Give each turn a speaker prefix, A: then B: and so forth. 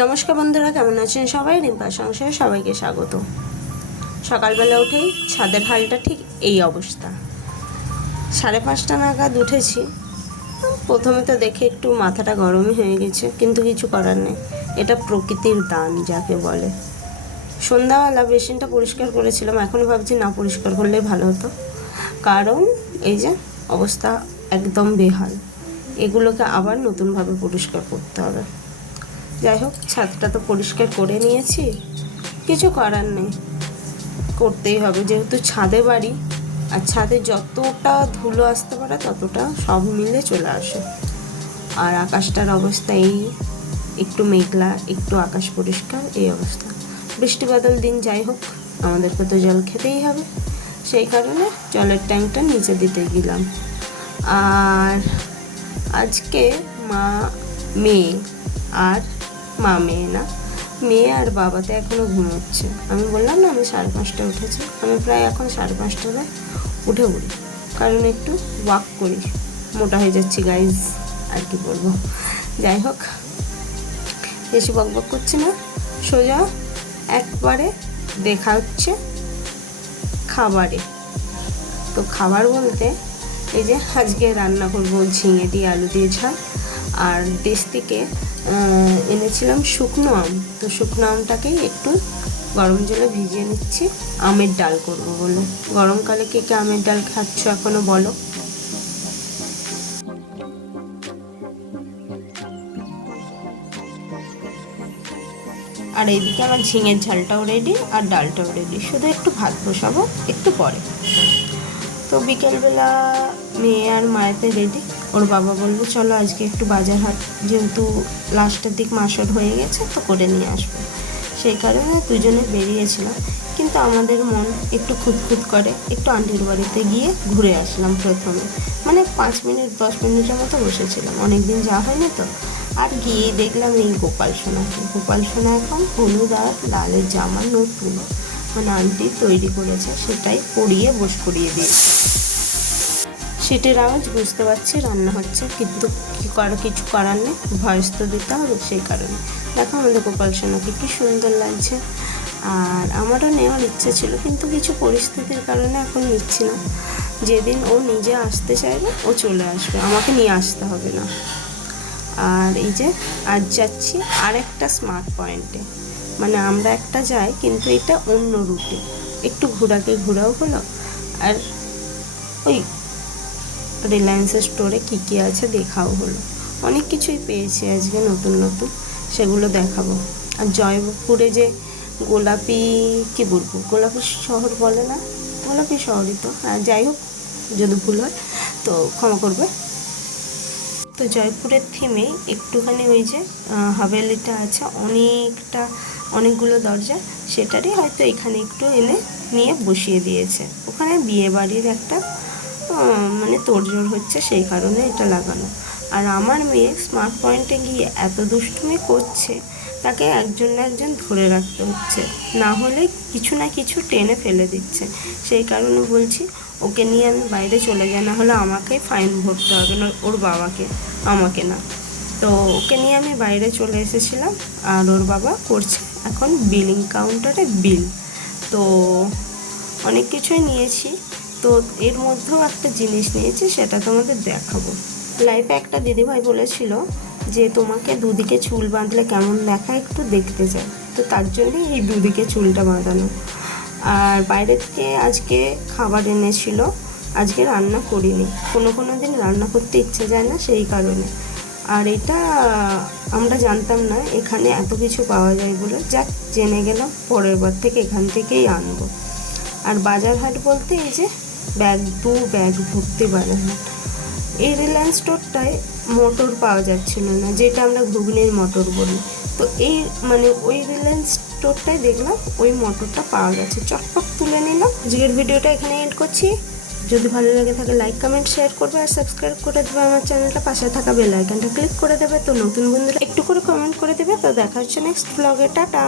A: নমস্কার বন্ধুরা, কেমন আছেন সবাই? রিম্পা সংসারে সবাইকে স্বাগত। সকালবেলা উঠেই ছাদের হালটা ঠিক এই অবস্থা। সাড়ে পাঁচটা নাগাদ উঠেছি। প্রথমে তো দেখে একটু মাথাটা গরমই হয়ে গেছে, কিন্তু কিছু করার নেই। এটা প্রকৃতির দান যাকে বলে। সন্ধ্যাবেলা বেসিনটা পরিষ্কার করেছিলাম, এখন ভাবছি না পরিষ্কার করলে ভালো হতো। কারণ এই যে অবস্থা একদম বেহাল। এগুলোকে আবার নতুনভাবে পরিষ্কার করতে হবে। যাই হোক, ছাদটা তো পরিষ্কার করে নিয়েছি। কিছু করার নেই। করতেই হবে, যেহেতু ছাদে বাড়ি, আর ছাদে যতটা ধুলো আসতে পারে ততটা সব মিলে চলে আসে। আর আকাশটার অবস্থা এই, একটু মেঘলা, একটু আকাশ পরিষ্কার, এই অবস্থা। বৃষ্টি বাদল দিন যাই হোক আমাদেরকে তো জল খেতেই হবে। সেই কারণে জলের ট্যাঙ্কটা নিচে দিতে গেলাম। আর আজকে মা, মেয়ে আর মা মেয়ে না। মেয়ে আর বাবাতে এখনও ঘুমোচ্ছে। আমি বললাম, না আমি সাড়ে পাঁচটা উঠেছি। আমি প্রায় এখন সাড়ে পাঁচটায় উঠে পড়ি। কারণ একটু ওয়াক করি। মোটা হয়ে যাচ্ছি গাইজ আর কি বলব। যাই হোক, বেশি বক বক করছি না। সোজা একবারে দেখা হচ্ছে খাবারে। তো খাবার বলতে এই যে আজকে রান্না করব ঝিঙে দিয়ে আলু দিয়ে ঝাল। আর দেশ থেকে এনেছিলাম শুকনো আম। তো শুকনো আমটাকেই একটু গরম জলে ভিজিয়ে নিচ্ছি। আমের ডাল করব বলে। গরমকালে কে কে আমের ডাল খাচ্ছ এখনও বলো। আর এইদিকে আমার ঝিঙের ঝালটাও রেডি আর ডালটাও রেডি শুধু একটু ভাত বসাবো, একটু পরে। তো বিকেলবেলা মেয়ে আর মায়েতে রেডি ওর বাবা বলল চলো আজকে একটু বাজার হাট, যেহেতু লাস্টের দিক মাসর হয়ে গেছে, তো করে নিয়ে আসব। সেই কারণে দুজনে বেরিয়েছিলাম, কিন্তু আমাদের মন একটু খুঁতখুত করে, একটু আন্টির বাড়িতে গিয়ে ঘুরে আসলাম প্রথমে। মানে পাঁচ মিনিট, দশ মিনিটের মতো বসেছিলাম অনেক দিন যাওয়া হয়নি তো। আর গিয়ে দেখলাম এই গোপাল সোনাকে গোপাল সোনা এখন হলুদ আর লালের জামা নতুন। মানে আন্টি তৈরি করেছে, সেটাই পরিয়ে বস করিয়ে দিয়েছে। সিটির আওয়াজ বুঝতে পারছি, রান্না হচ্ছে, কিন্তু কি করার, কিছু করার নেই, ভয়েস তো দিতে হবে সেই কারণে। দেখো আমাদের গোপাল সোনাকে কি সুন্দর লাগছে। আর আমারও নেওয়ার ইচ্ছে ছিল, কিন্তু কিছু পরিস্থিতির কারণে এখন নিচ্ছি না। যেদিন ও নিজে আসতে চাইবে, ও চলে আসবে, আমাকে নিয়ে আসতে হবে না। আর এই যে, আজ যাচ্ছি আরেকটা স্মার্ট পয়েন্টে মানে আমরা একটা যাই, কিন্তু এটা অন্য রুটে একটু ঘোরাকে ঘোরাও হলো, আর ওই রিলায়েন্সের স্টোরে কী কী আছে দেখাও হলো। অনেক কিছুই পেয়েছি আজকে নতুন নতুন, সেগুলো দেখাবো। আর জয়পুরে যে গোলাপি, কী বলব, গোলাপি শহর বলে না? গোলাপি শহরই তো। আর যাই হোক, যদি ভুল হয়, তো ক্ষমা করবে। তো জয়পুরের থিমে একটুখানি ওই যে হাভেলিটা আছে, অনেকটা, অনেকগুলো দরজা, সেটারই হয়তো এখানে একটু এনে নিয়ে বসিয়ে দিয়েছে। ওখানে বিয়ে বাড়ির একটা মানে তোড়জোড় হচ্ছে, সেই কারণে এটা লাগানো। আর আমার মেয়ে স্মার্ট পয়েন্টে গিয়ে এত দুষ্টুমি করছে, তাকে একজন না একজন ধরে রাখতে হচ্ছে। না হলে কিছু না কিছু টেনে ফেলে দিচ্ছে। সেই কারণে বলছি, ওকে নিয়ে আমি বাইরে চলে যাই না হলে আমাকেই ফাইন ভরতে হবে, না ওর বাবাকে, আমাকে না। তো ওকে নিয়ে আমি বাইরে চলে এসেছিলাম, আর ওর বাবা করছে এখন বিলিং কাউন্টারে বিল তো অনেক কিছুই নিয়েছি তো এর মধ্যেও একটা জিনিস নিয়েছি, সেটা তোমাদের দেখাবো। লাইফে একটা দিদিভাই বলেছিল যে, তোমাকে দুদিকে চুল বাঁধলে কেমন দেখায় একটু দেখতে চাই তো তার জন্যই এই দুদিকে চুলটা বাঁধানো। আর বাইরে থেকে আজকে খাবার এনেছিল, আজকে রান্না করিনি। কোনো কোনো দিন রান্না করতে ইচ্ছে যায় না সেই কারণে। আর এটা আমরা জানতাম না, এখানে এত কিছু পাওয়া যায় বলে। যাক, জেনে গেলাম, পরের বার থেকে এখান থেকেই আনব। আর বাজার হাট বলতে এই যে ব্যাগ দু ব্যাগ ভর্তি হাট এই রিলায়েন্স স্টোরটায় মোটর পাওয়া যাচ্ছিল না, যেটা আমরা ঘুগনির মোটর বলি। তো এই মানে ওই রিলায়েন্স স্টোরটায় দেখলাম ওই মোটরটা পাওয়া গেছে চটপট তুলে নিলাম। আজকের ভিডিওটা এখানে এন্ড করছি। যদি ভালো লাগে থাকে লাইক কমেন্ট শেয়ার করবে আর সাবস্ক্রাইব করে দেবে আমার চ্যানেলটা পাশে থাকা বেল আইকনটা ক্লিক করে দেবে। তো নতুন বন্ধুরা একটু করে কমেন্ট করে দেবে। তো দেখা হচ্ছে নেক্সট ব্লগে টাটা!